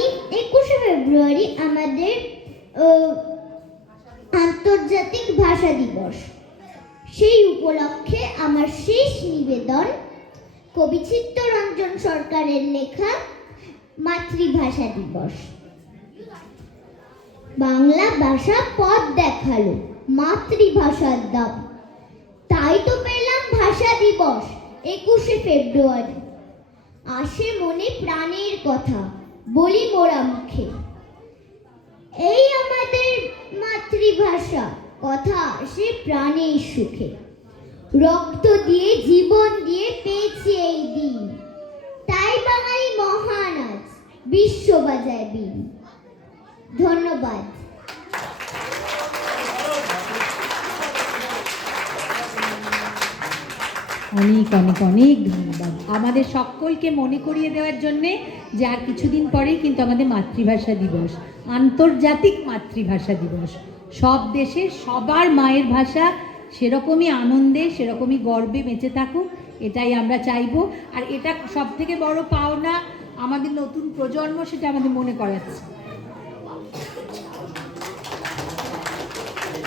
আগামী একুশে ফেব্রুয়ারি আমাদের আন্তর্জাতিক ভাষা দিবস। সেই উপলক্ষে আমার শেষ নিবেদন কবি চিত্তরঞ্জন সরকারের লেখা মাতৃভাষা দিবস। বাংলা ভাষা পথ দেখাল, মাতৃভাষার দাম। তাই তো পেলাম ভাষা দিবস, একুশে ফেব্রুয়ারি। আসে মনে প্রাণের কথা বলি মোরা মুখে। এই আমাদের মাতৃভাষা, কথা আসে প্রাণের সুখে। রক্ত দিয়ে, জীবন দিয়ে পেয়েছি এই দিন। তাই বাঙালি মহান আজ, বিশ্ব বাজায় ধন্যবাদ। অনেক অনেক অনেক ধন্যবাদ। আমাদের সকলকে মনে করিয়ে দেওয়ার জন্যে যে আর কিছুদিন পরেই কিন্তু আমাদের মাতৃভাষা দিবস, আন্তর্জাতিক মাতৃভাষা দিবস। সব দেশে সবার মায়ের ভাষা সেরকমই আনন্দে, সেরকমই গর্বে বেঁচে থাকুক, এটাই আমরা চাইব। আর এটা সব থেকে বড় পাওনা আমাদের নতুন প্রজন্ম, সেটা আমাদের মনে করাচ্ছে।